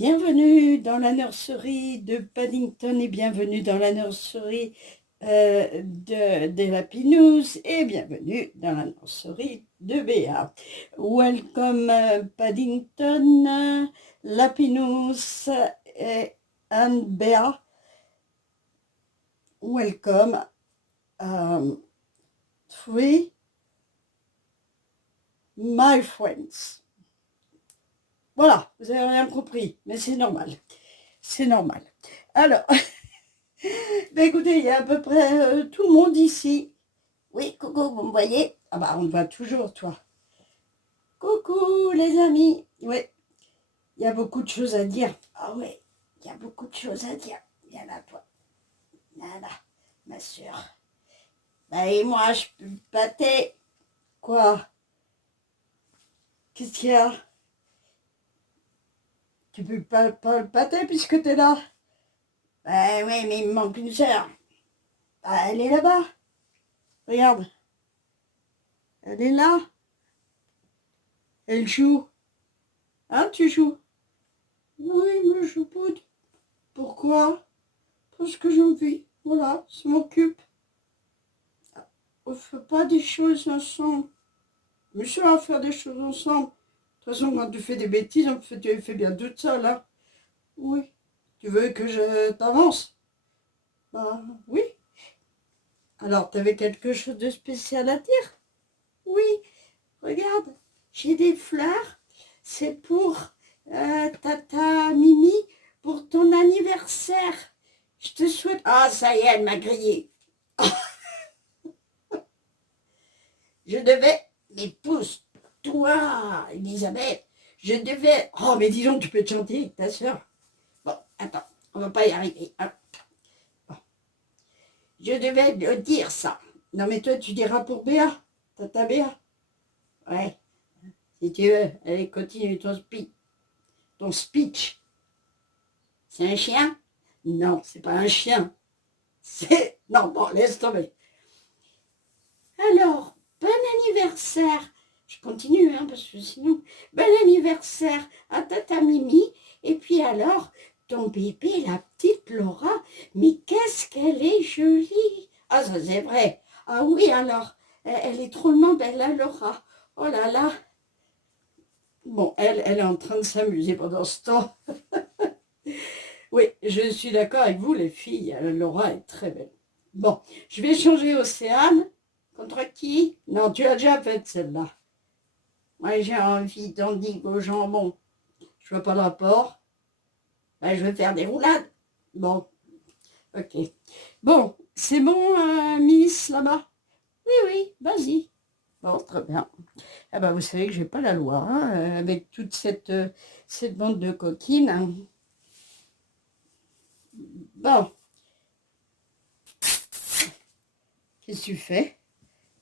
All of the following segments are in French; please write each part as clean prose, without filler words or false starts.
Bienvenue dans la nurserie de Paddington et bienvenue dans la nurserie des Lapinous et bienvenue dans la nurserie de Béa. Welcome Paddington, Lapinous and Béa. Welcome. Three my friends. Voilà, vous avez rien compris, mais c'est normal. C'est normal. Alors, ben écoutez, il y a à peu près tout le monde ici. Oui, coucou, vous me voyez? Ah bah, on te voit toujours, toi. Coucou, les amis. Oui, il y a beaucoup de choses à dire. Ah oui, il y a beaucoup de choses à dire. Viens là, toi. Viens là, ma soeur. Bah, et moi, je peux le pâter. Quoi? Qu'est-ce qu'il y a? Tu peux pas le pâter puisque t'es là? Ben oui, mais il me manque une sœur. Bah, elle est là-bas. Regarde. Elle est là. Elle joue. Hein, tu joues? Oui, mais je joue pas. Pourquoi? Parce que j'ai envie. Voilà, ça m'occupe. On fait pas des choses ensemble. Mais je vais faire des choses ensemble. De toute façon, quand tu fais des bêtises, tu fais bien toute seule, hein. Oui. Tu veux que je t'avance? Bah oui. Alors, t'avais quelque chose de spécial à dire? Oui. Regarde, j'ai des fleurs. C'est pour Tata Mimi, pour ton anniversaire. Je te souhaite... Ah, ça y est, elle m'a grillé. Je devais... Mais pousse-toi, Elisabeth. Je devais... Oh, mais dis donc, tu peux être gentille avec ta soeur. Bon, attends, on va pas y arriver. Hein. Bon. Je devais le dire, ça. Non, mais toi, tu diras pour Béa. Tata Béa. Ouais, si tu veux. Allez, continue ton speech. C'est un chien? Non, c'est pas un chien. C'est... Non, bon, laisse tomber. Alors, bon anniversaire. Je continue, hein, parce que sinon... Bon anniversaire à Tata Mimi. Et puis alors, ton bébé, la petite Laura, mais qu'est-ce qu'elle est jolie. Ah, ça c'est vrai. Ah oui, alors, elle est drôlement belle, hein, Laura. Oh là là. Bon, elle est en train de s'amuser pendant ce temps. Oui, je suis d'accord avec vous, les filles. Laura est très belle. Bon, je vais changer Océane. Contre qui? Non, tu as déjà fait celle-là. Moi, j'ai envie d'endive au jambon. Je vois pas le rapport. Ben, je vais faire des roulades. Bon, ok. Bon, c'est bon, Miss, là-bas? Oui, oui, vas-y. Bon, très bien. Ah ben, vous savez que j'ai pas la loi, hein, avec toute cette bande de coquines. Bon, qu'est-ce que tu fais?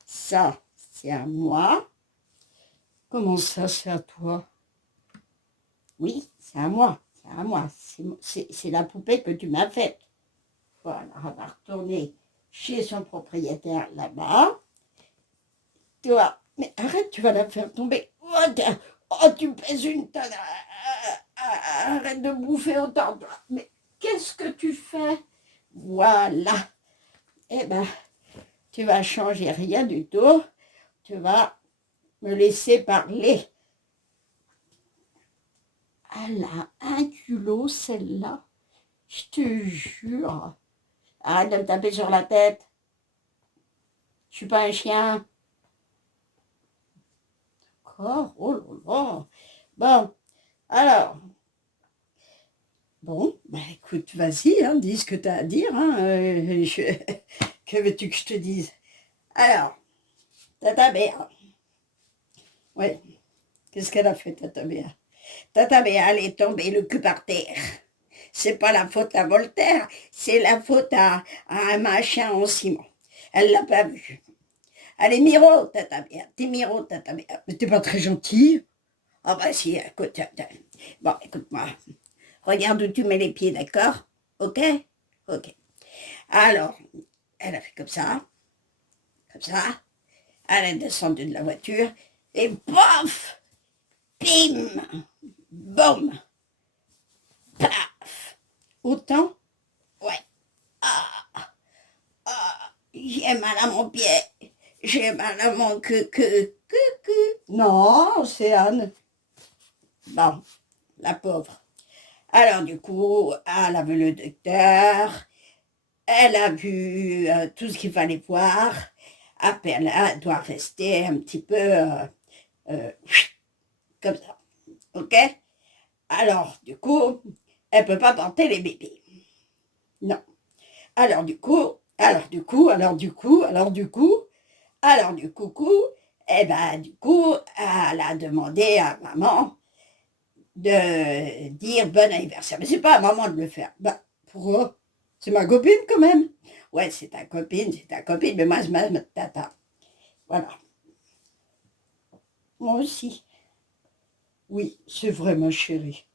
Ça, c'est à moi. Comment ça, c'est à toi? Oui, c'est à moi. C'est à moi. C'est la poupée que tu m'as faite. Voilà, on va retourner chez son propriétaire là-bas. Toi, mais arrête, tu vas la faire tomber. Oh, tu pèses une tonne. Arrête de bouffer autant, toi. Mais qu'est-ce que tu fais? Voilà. Eh ben, tu vas changer rien du tout. Tu vas me laisser parler. Elle a un culot, celle-là. Je te jure. Arrête de me taper sur la tête. Je suis pas un chien. D'accord. Oh là là. Bon, alors. Bon, bah écoute, vas-y, hein, dis ce que tu as à dire. Hein, que veux-tu que je te dise? Alors, Tata Béa. Ouais, qu'est-ce qu'elle a fait, Tata Béa? Tata Béa, elle est tombée le cul par terre. C'est pas la faute à Voltaire, c'est la faute à un machin en ciment. Elle l'a pas vu. Allez, Miro, Tata Béa. T'es Miro, Tata Béa. Mais t'es pas très gentil. Ah bah si, écoute. Bon, écoute-moi. Regarde où tu mets les pieds, d'accord? Ok? Ok. Alors, elle a fait comme ça. Comme ça. Elle est descendue de la voiture. Et bof! Bim! Boum! autant? Ouais. Ah, j'ai mal à mon pied. J'ai mal à mon que. Non, c'est Anne. Bon, la pauvre. Alors du coup, elle a vu le docteur, elle a vu tout ce qu'il fallait voir. Après, elle doit rester un petit peu euh, comme ça. OK? Alors, du coup, elle peut pas porter les bébés. Non. Alors, du coup, eh ben, du coup, elle a demandé à maman de dire bon anniversaire. Mais c'est pas à maman de le faire. Bah, pourquoi? C'est ma copine quand même. Ouais, c'est ta copine, mais moi, c'est ma tata. Voilà. Moi aussi. Oui, c'est vrai, ma chérie.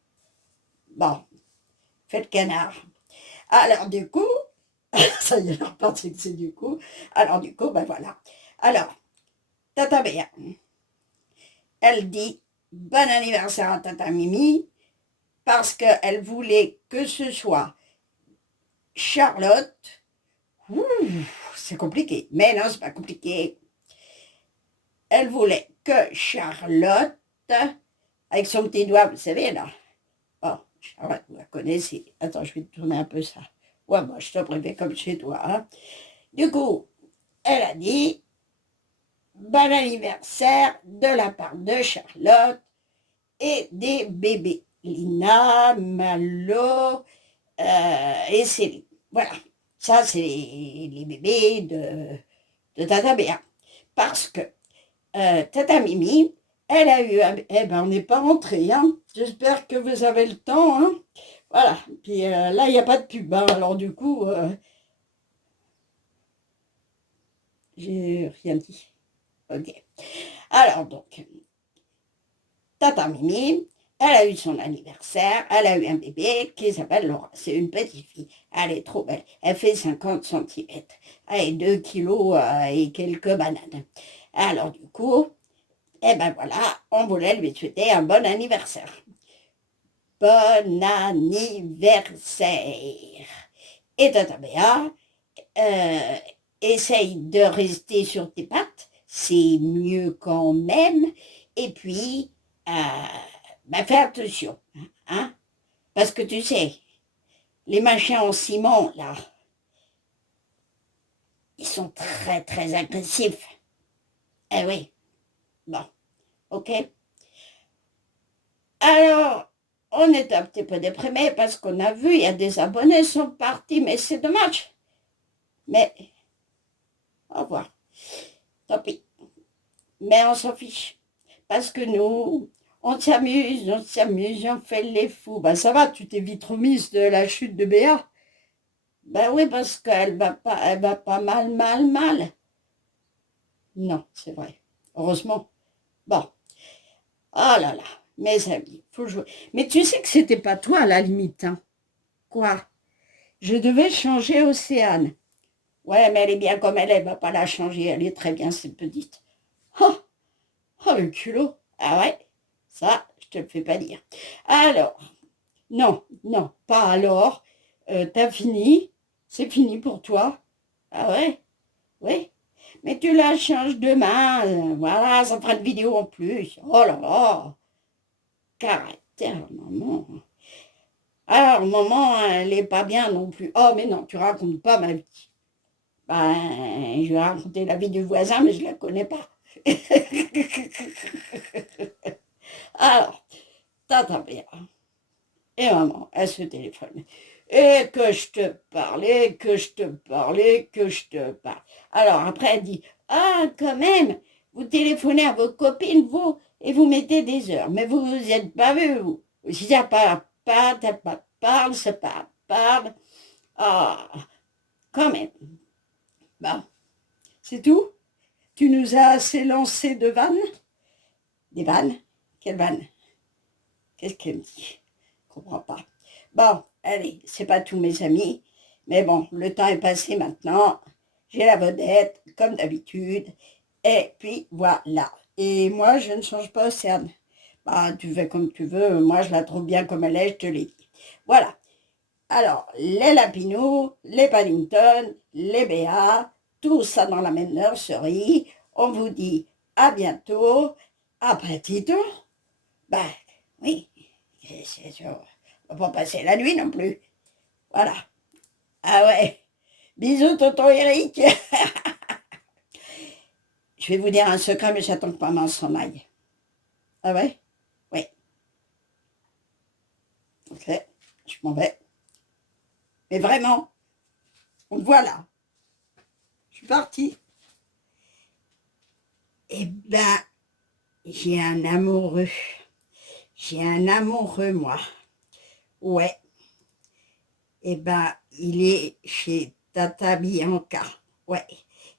Bon, faites canard. Alors, du coup, ça y est, je reparti que c'est du coup. Alors, du coup, ben voilà. Alors, Tata Béa, elle dit bon anniversaire à Tata Mimi parce qu'elle voulait que ce soit Charlotte. Ouh, c'est compliqué. Mais non, c'est pas compliqué. Elle voulait que Charlotte, avec son petit doigt, vous savez, là. Oh, Charlotte, vous la connaissez. Attends, je vais te tourner un peu ça. Ouais, moi, je te préfère comme chez toi. Hein. Du coup, elle a dit bon anniversaire de la part de Charlotte et des bébés. Lina, Malo et Céline. Voilà. Ça, c'est les bébés de Tata Béa. Parce que Tata Mimi, elle a eu un... Eh ben, on n'est pas rentré, hein. J'espère que vous avez le temps, hein. Voilà. Puis là, il n'y a pas de pub, hein. Alors du coup, j'ai rien dit. Ok. Alors donc, Tata Mimi, elle a eu son anniversaire, elle a eu un bébé qui s'appelle Laura. C'est une petite fille. Elle est trop belle. Elle fait 50 centimètres. Elle est 2 kilos et quelques bananes. Alors du coup, eh ben voilà, on voulait lui souhaiter un bon anniversaire. Bon anniversaire. Et Tata Béa, euh, essaye de rester sur tes pattes, c'est mieux quand même. Et puis, fais attention, hein, parce que tu sais, les machins en ciment, là, ils sont très, très agressifs. Eh oui, bon, ok. Alors, on est un petit peu déprimé parce qu'on a vu, il y a des abonnés sont partis, mais c'est dommage. Mais, au revoir, tant pis. Mais on s'en fiche. Parce que nous, on s'amuse, on fait les fous. Ben ça va, tu t'es vite remise de la chute de Béa. Ben oui, parce elle va pas mal. Non, c'est vrai. Heureusement. Bon. Ah là là, mes amis, faut jouer. Mais tu sais que c'était pas toi à la limite, hein. Quoi? Je devais changer Océane. Ouais, mais elle est bien comme elle va pas la changer. Elle est très bien, cette petite. Oh, oh le culot. Ah ouais, ça, je te le fais pas dire. Alors, non, non, pas alors. T'as fini, c'est fini pour toi. Ah ouais, oui. Mais tu la changes demain, voilà, ça fera une vidéo en plus. Oh là là, caractère, maman. Alors, maman, elle est pas bien non plus. Oh, mais non, tu racontes pas ma vie. Ben, je vais raconter la vie du voisin, mais je la connais pas. Alors, tata bien. Et maman, elle se téléphone. Et que je te parlais, que je te parlais, que je te parle. Alors après, elle dit, ah, quand même, vous téléphonez à vos copines, vous, et vous mettez des heures. Mais vous vous êtes pas vus, vous. Si ça parle, ça parle. Ah, quand même. Bon, c'est tout? Tu nous as assez lancé de vannes? Des vannes? Quelles vannes? Qu'est-ce qu'elle me dit? Je comprends pas. Bon, allez, c'est pas tout mes amis, mais bon, le temps est passé maintenant. J'ai la vedette, comme d'habitude, et puis voilà. Et moi, je ne change pas Océane. Bah, tu fais comme tu veux, moi je la trouve bien comme elle est, je te l'ai dit. Voilà. Alors, les Lapinous, les Paddington, les Béats, tout ça dans la même nurserie. On vous dit à bientôt. Après Tito, ben oui, c'est sûr. On va pas passer la nuit non plus. Voilà. Ah ouais. Bisous, tonton Eric. Je vais vous dire un secret, mais j'attends que maman s'en aille. Ah ouais? Oui. Ok, je m'en vais. Mais vraiment, voilà. Je suis partie. Eh ben, j'ai un amoureux. J'ai un amoureux, moi. Ouais. Eh ben, il est chez Tata Bianca. Ouais.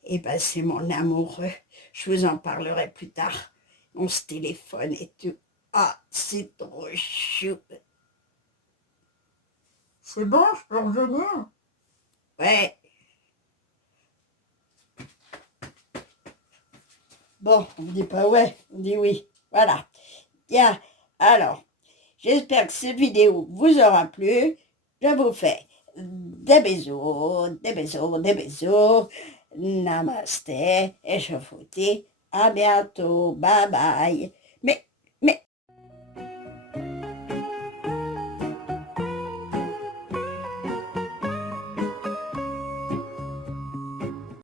Eh ben, c'est mon amoureux. Je vous en parlerai plus tard. On se téléphone et tout. Ah, c'est trop chou. C'est bon, je peux revenir? Ouais. Bon, on ne dit pas ouais, on dit oui. Voilà. Tiens, alors, j'espère que cette vidéo vous aura plu. Je vous fais des bisous, des bisous, des bisous. Namasté. Et je vous dis à bientôt. Bye bye. Mais